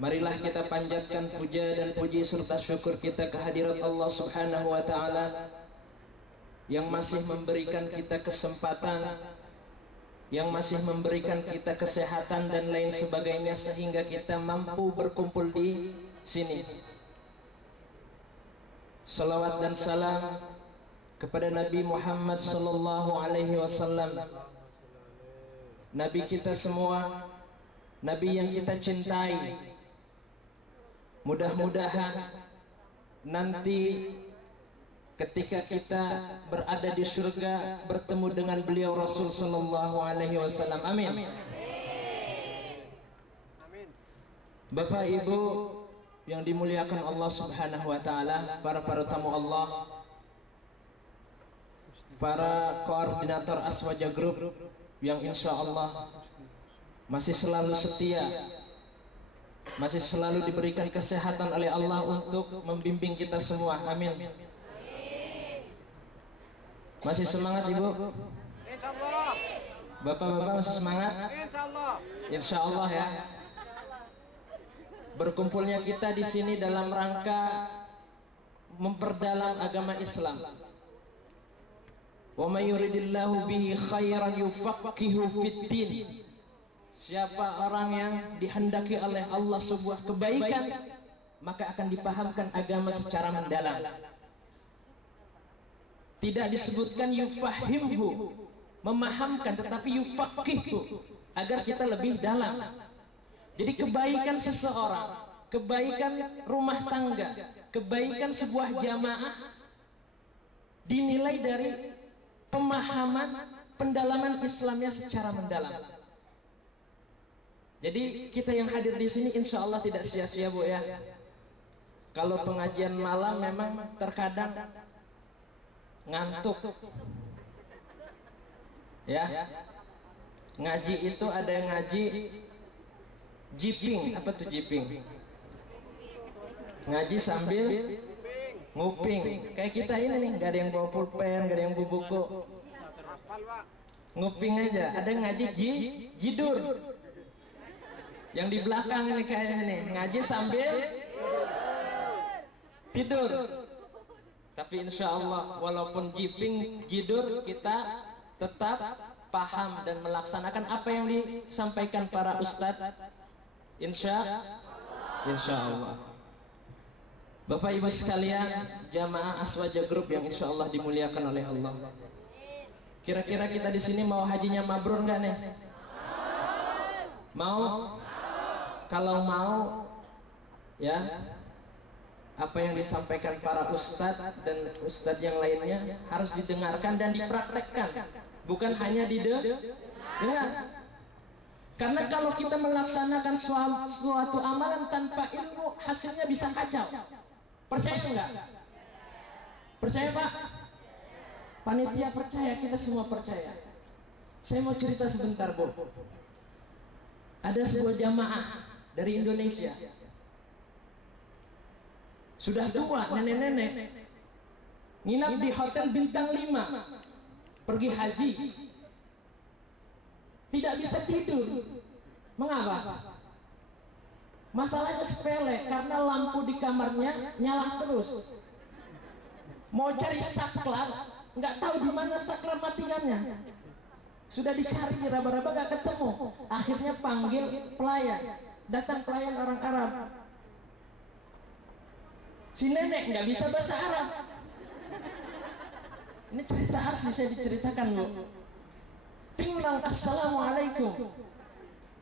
Marilah kita panjatkan puja dan puji serta syukur kita kehadirat Allah Subhanahu wa Ta'ala yang masih memberikan kita kesempatan, yang masih memberikan kita kesehatan dan lain sebagainya sehingga kita mampu berkumpul di sini. Salawat dan salam kepada Nabi Muhammad sallallahu alaihi wasallam, Nabi kita semua, Nabi yang kita cintai. Mudah-mudahan nanti ketika kita berada di surga bertemu dengan beliau Rasul sallallahu alaihi wasallam. Amin. Bapak Ibu yang dimuliakan Allah Subhanahu wa taala, para tamu Allah, para koordinator Aswaja Group yang insya Allah masih selalu setia, masih selalu diberikan kesehatan oleh Allah untuk membimbing kita semua. Amin. Masih semangat Ibu? Insyaallah. Bapak-bapak masih semangat? Insyaallah. Insyaallah ya. Berkumpulnya kita di sini dalam rangka memperdalam agama Islam. Wa may yuridillahu bihi khairan yufaqihu fid-din. Siapa orang yang dihendaki oleh Allah sebuah kebaikan, maka akan dipahamkan agama secara mendalam. Tidak disebutkan yufahimhu, memahamkan, tetapi yufaqihu, agar kita lebih dalam. Jadi kebaikan seseorang, kebaikan rumah tangga, kebaikan sebuah jamaah dinilai dari pemahaman, pendalaman Islamnya secara mendalam. Jadi kita yang hadir di sini insya Allah tidak sia-sia Bu ya. Kalau pengajian malam memang terkadang ngantuk ya. Ngaji itu ada yang ngaji jiping. Apa tuh jiping? Ngaji sambil nguping. Kayak kita ini nih, gak ada yang bawa pulpen, gak ada yang bawa buku, nguping aja. Ada yang ngaji jidur. Yang di belakang ini kayaknya nih ngaji sambil tidur. Tapi insya Allah walaupun jiping jidur, kita tetap paham dan melaksanakan apa yang disampaikan para ustadz. Insya Allah. Bapak Ibu sekalian, jamaah Aswaja Group yang insya Allah dimuliakan oleh Allah. Kira-kira kita di sini mau hajinya mabrur nggak nih? Mau? Kalau mau, ya, apa yang disampaikan para ustadz dan ustadz yang lainnya harus didengarkan dan dipraktekkan, bukan hanya didengar. Karena kalau kita melaksanakan suatu amalan tanpa ilmu, hasilnya bisa kacau. Percaya enggak? Percaya Pak? Panitia percaya, kita semua percaya. Saya mau cerita sebentar Bu. Ada sebuah jamaah dari Indonesia, sudah tua, nenek-nenek, nginap di hotel bintang 5, pergi haji, tidak bisa tidur. Mengapa? Masalahnya sepele, karena lampu di kamarnya nyala terus. Mau cari saklar, nggak tahu di mana saklar matikannya. Sudah dicari raba-raba gak ketemu. Akhirnya panggil pelayan. Datang pelayan orang Arab. Si nenek nggak bisa bahasa Arab. Ini cerita asli, saya diceritakan Bu. Tinggal assalamualaikum,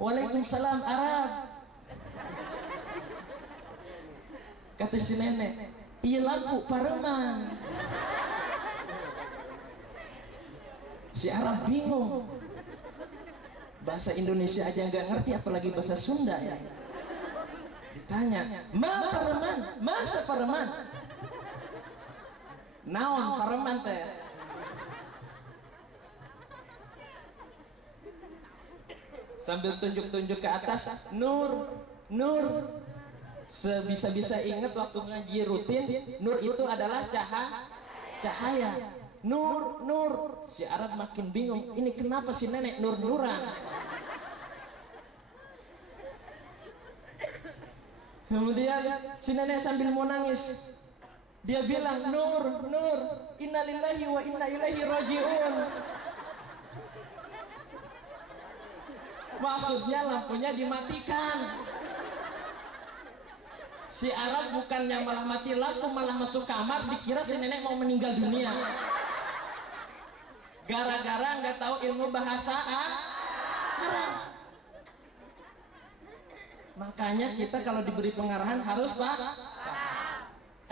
waalaikumsalam Arab. Kata si nenek, iya lampu pareman. Si Arab bingung, bahasa Indonesia aja nggak ngerti, apalagi bahasa Sunda ya. Ditanya, ma pareman, masa pareman? Naon pareman teh? Sambil tunjuk-tunjuk ke atas, nur, nur. Sebisa-bisa ingat waktu ngaji rutin, nur itu adalah cahaya. Nur, nur. Si Arab makin bingung, ini kenapa si nenek nur-nuran? Kemudian si nenek sambil mau nangis, dia bilang, Nur, Nur, innalillahi wa inna ilaihi rajiun. Maksudnya lampunya dimatikan. Si Arab bukannya malah mati lampu, malah masuk kamar, dikira si nenek mau meninggal dunia. Gara-gara nggak tahu ilmu bahasa Arab. Makanya kita kalau diberi pengarahan harus Pak.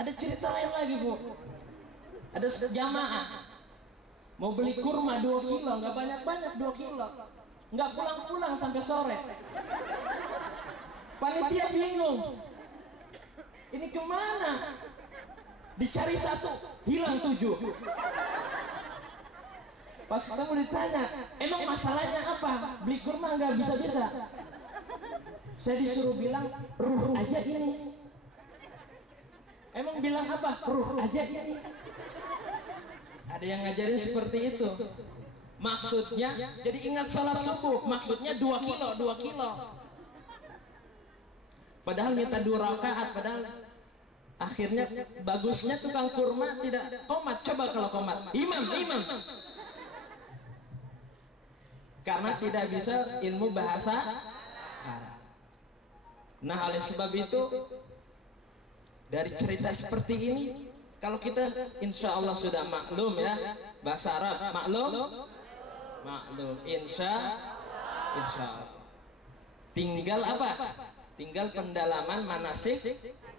Ada cerita lain lagi, Bu. Ada jamaah mau beli kurma 2 kilo, nggak banyak-banyak, 2 kilo, nggak pulang-pulang sampai sore. Panitia bingung, ini kemana? Dicari 1, hilang 7. Pas kamu ditanya, emang masalahnya apa? Beli kurma nggak bisa-bisa. Saya disuruh bilang, ruh aja ini. Emang bilang apa? Ruh aja ini. Ada yang ngajarin seperti itu. Maksudnya, jadi ingat salat subuh, maksudnya 2 kilo, 2 kilo. Padahal minta 2 rakaat, padahal akhirnya bagusnya tukang kurma tidak qomat. Coba kalau qomat, imam. Karena tidak bisa ilmu bahasa Arab. Nah, oleh sebab itu, dari cerita seperti ini, kalau kita insya Allah sudah maklum ya bahasa Arab, maklum, insya Allah. Tinggal apa? Tinggal pendalaman manasik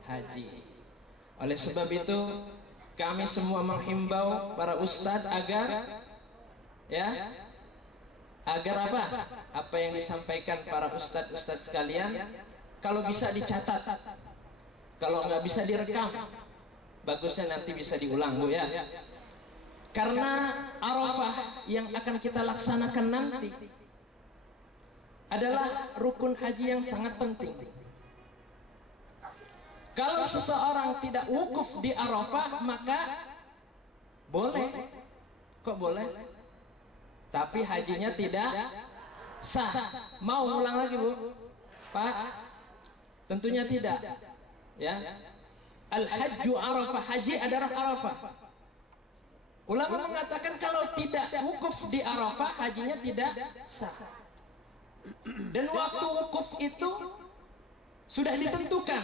haji. Oleh sebab itu, kami semua menghimbau para ustadz agar apa? Apa yang disampaikan para ustadz sekalian, kalau bisa dicatat, kalau nggak bisa direkam, bagusnya nanti bisa diulang, Bu ya. Karena Arafah yang akan kita laksanakan nanti adalah rukun haji yang sangat penting. Kalau seseorang tidak wukuf di Arafah, maka boleh, kok boleh? Tapi hajinya tidak sah. Mau ulang lagi, Bu? Pak? Tentunya tidak. Ya. Al-hajju Arafah, haji adalah Arafah. Ulama mengatakan kalau tidak wukuf di Arafah, hajinya tidak sah. Dan waktu wukuf itu sudah ditentukan.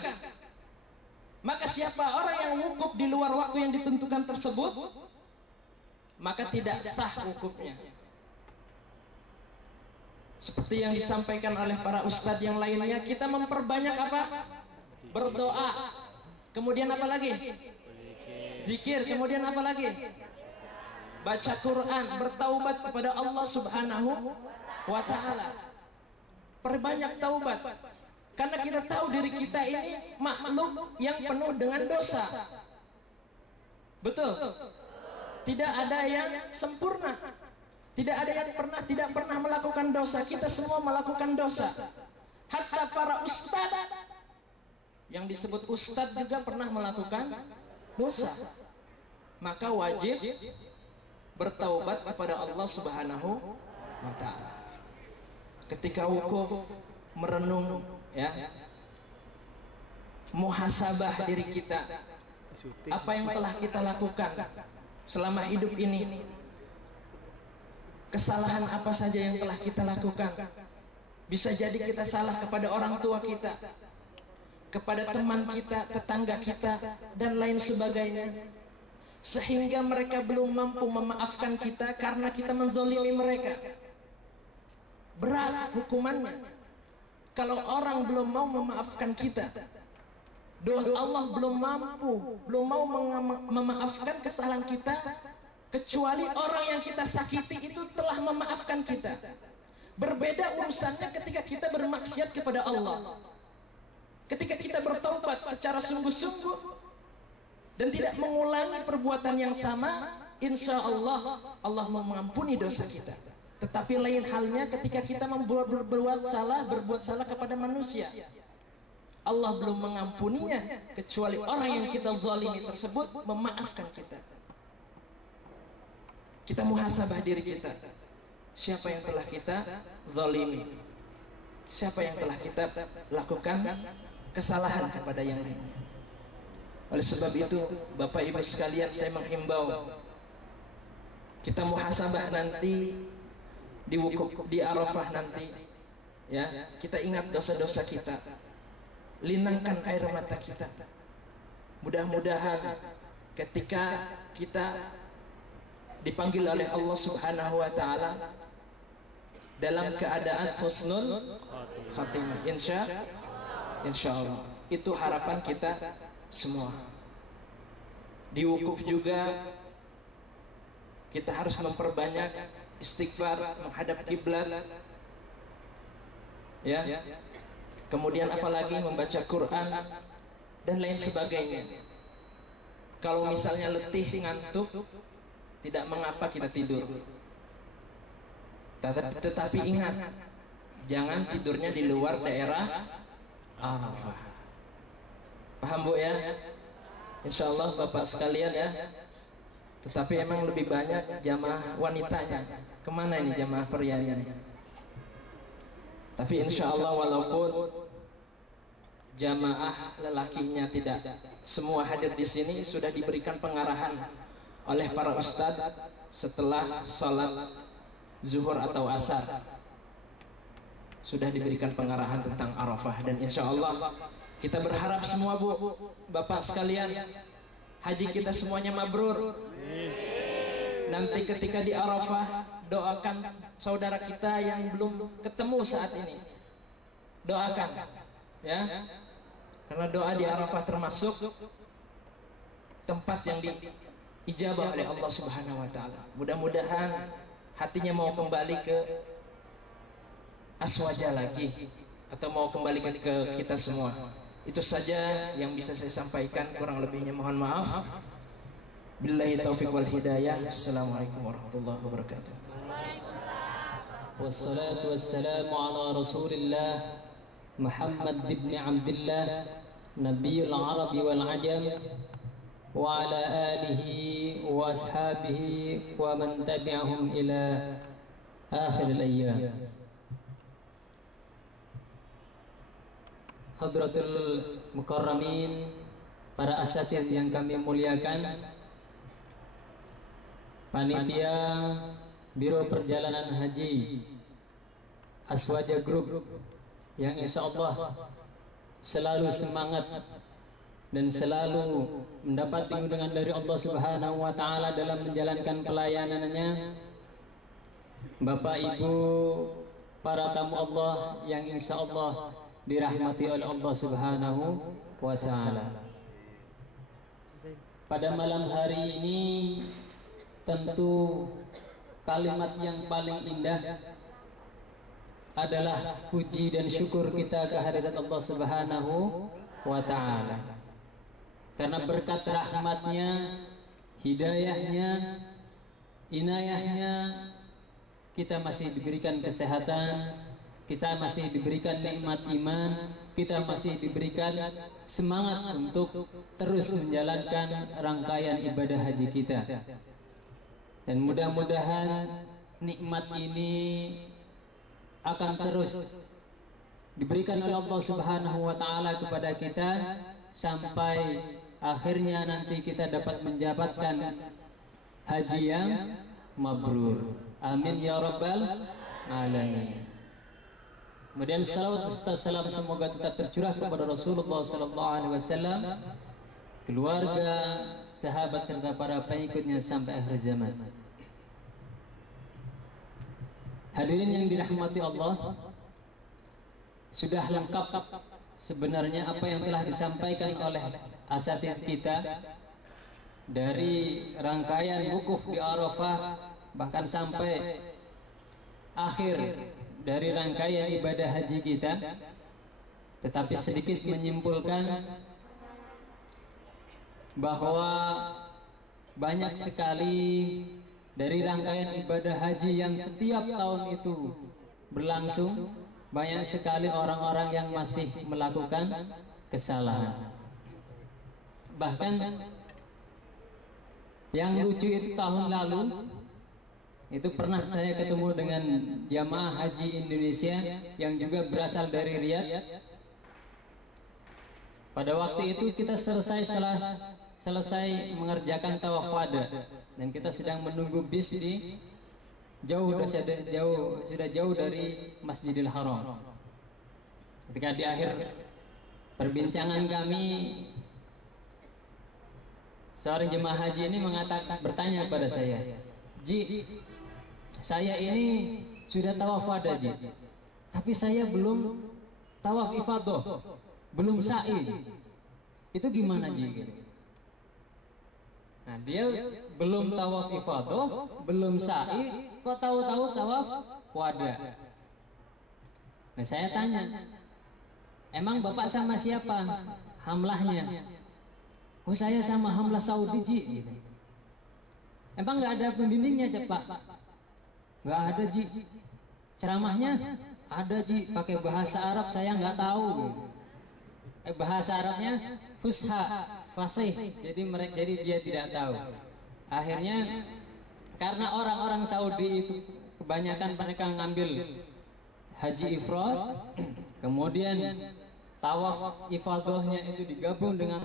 Maka siapa orang yang wukuf di luar waktu yang ditentukan tersebut, maka tidak sah wukufnya. Seperti yang disampaikan oleh para ustadz yang lainnya, kita memperbanyak apa? Berdoa. Kemudian apa lagi? Zikir. Kemudian apa lagi? Baca Quran, bertaubat kepada Allah Subhanahu wa ta'ala. Perbanyak taubat. Karena kita tahu diri kita ini makhluk yang penuh dengan dosa. Betul? Tidak ada yang sempurna. Tidak ada yang tidak pernah melakukan dosa. Kita semua melakukan dosa. Hatta para ustadz yang disebut ustadz juga pernah melakukan dosa. Maka wajib bertaubat kepada Allah Subhanahu wa ta'ala. Ketika wukuf, merenung, ya, muhasabah diri kita, apa yang telah kita lakukan selama hidup ini, kesalahan apa saja yang telah kita lakukan. Bisa jadi kita salah kepada orang tua kita, kepada teman kita, tetangga kita, dan lain sebagainya, sehingga mereka belum mampu memaafkan kita karena kita menzalimi mereka. Berat hukumannya kalau orang belum mau memaafkan kita. Allah belum mau memaafkan kesalahan kita, kecuali orang yang kita sakiti itu telah memaafkan kita. Berbeda urusannya ketika kita bermaksiat kepada Allah. Ketika kita bertaubat secara sungguh-sungguh dan tidak mengulangi perbuatan yang sama, insya Allah Allah mengampuni dosa kita. Tetapi lain halnya ketika kita berbuat salah kepada manusia, Allah belum mengampuninya kecuali orang yang kita zalimi tersebut memaafkan kita. Kita muhasabah diri kita. Siapa yang telah kita zalimi? Siapa yang telah kita lakukan kesalahan kepada yang lainnya. Oleh sebab itu, Bapak Ibu sekalian, saya menghimbau kita muhasabah nanti di wukuf, di Arafah nanti, ya, kita ingat dosa-dosa kita, linangkan air mata kita. Mudah-mudahan ketika kita dipanggil oleh Allah Subhanahu wa taala dalam keadaan husnul khatimah, insya Allah. Itu harapan kita semua. Di wukuf juga kita harus memperbanyak istighfar, menghadap kiblat, ya. Kemudian apalagi membaca Quran dan lain sebagainya. Kalau misalnya letih, ngantuk, tidak mengapa kita tidur. Tetapi ingat, jangan tidurnya di luar daerah Arafah. Paham Bu ya? Insya Allah Bapak sekalian ya. Tetapi emang lebih banyak jamaah wanitanya. Kemana ini jamaah prianya nih? Tapi insya Allah walaupun jamaah lelakinya tidak semua hadir di sini, sudah diberikan pengarahan oleh para ustadz setelah sholat zuhur atau asar. Sudah diberikan pengarahan tentang Arafah, dan insya Allah kita berharap semua Bu, Bapak sekalian, haji kita semuanya mabrur. Nanti ketika di Arafah, doakan saudara kita yang belum ketemu saat ini. Doakan, ya, karena doa di Arafah termasuk tempat yang diijabah oleh Allah Subhanahu wa taala. Mudah-mudahan hatinya mau kembali ke Aswaja lagi, atau mau kembali ke kita semua. Itu saja yang bisa saya sampaikan, kurang lebihnya mohon maaf. Billahi taufiq wal hidayah. Assalamualaikum warahmatullahi wabarakatuh. Wassalatu wassalamu ala Rasulillah Muhammad ibn Abdullah Nabiyul Arabi wal Ajam wa ala alihi wa ashabihi wa man tabi'ahum ila akhir al-ayyam. Hadratul Mukarramin, para asatidz yang kami muliakan, panitia Biro Perjalanan Haji Aswaja Group yang insya Allah selalu semangat dan selalu mendapat bimbingan dari Allah Subhanahu wa taala dalam menjalankan pelayanannya. Bapak Ibu, para tamu Allah yang insya Allah dirahmati oleh Allah Subhanahu wa taala. Pada malam hari ini tentu kalimat yang paling indah adalah puji dan syukur kita kehadirat Allah Subhanahu wa taala. Karena berkat rahmatnya, hidayahnya, inayahnya, kita masih diberikan kesehatan, kita masih diberikan nikmat iman, kita masih diberikan semangat untuk terus menjalankan rangkaian ibadah haji kita. Dan mudah-mudahan nikmat ini akan terus diberikan oleh Allah Subhanahu wa taala kepada kita sampai akhirnya nanti kita dapat mendapatkan haji yang mabrur. Amin ya rabbal alamin. Kemudian salawat serta salam semoga tetap tercurah kepada Rasulullah sallallahu alaihi wasallam, keluarga, sahabat serta para pengikutnya sampai akhir zaman. Hadirin yang dirahmati Allah, sudah lengkap sebenarnya apa yang telah disampaikan oleh asatidz kita dari rangkaian wukuf di Arafah bahkan sampai akhir dari rangkaian ibadah haji kita. Tetapi sedikit menyimpulkan bahwa banyak sekali dari rangkaian ibadah haji yang setiap tahun itu berlangsung, banyak sekali orang-orang yang masih melakukan kesalahan. Bahkan yang lucu itu tahun lalu itu pernah saya ketemu dengan jamaah haji Indonesia yang juga berasal dari Riyadh. Pada waktu itu kita selesai mengerjakan tawaf wada dan kita sedang menunggu bis di sudah jauh dari Masjidil Haram. Ketika di akhir perbincangan kami, seorang jemaah haji ini bertanya kepada saya, "Ji, saya ini sudah tawaf wada, Ji, tapi saya belum tawaf ifadah, belum sa'i. Itu gimana, Ji?" Nah, dia belum tawaf ifadah, belum sa'i, kok tahu-tahu tawaf wada. Nah, saya tanya, "Emang Bapak sama siapa hamlahnya?" "Oh, saya sama hamlah Saudi, Ji." "Emang nggak ada pembimbingnya, Pak?" "Nggak ada, Ji." "Ceramahnya?" "Ada, Ji, pakai bahasa Arab, saya nggak tahu." Bahasa Arabnya fusha, fasih, jadi dia tidak tahu. Akhirnya karena orang-orang Saudi itu kebanyakan mereka ngambil haji ifrad, kemudian tawaf ifadahnya itu digabung dengan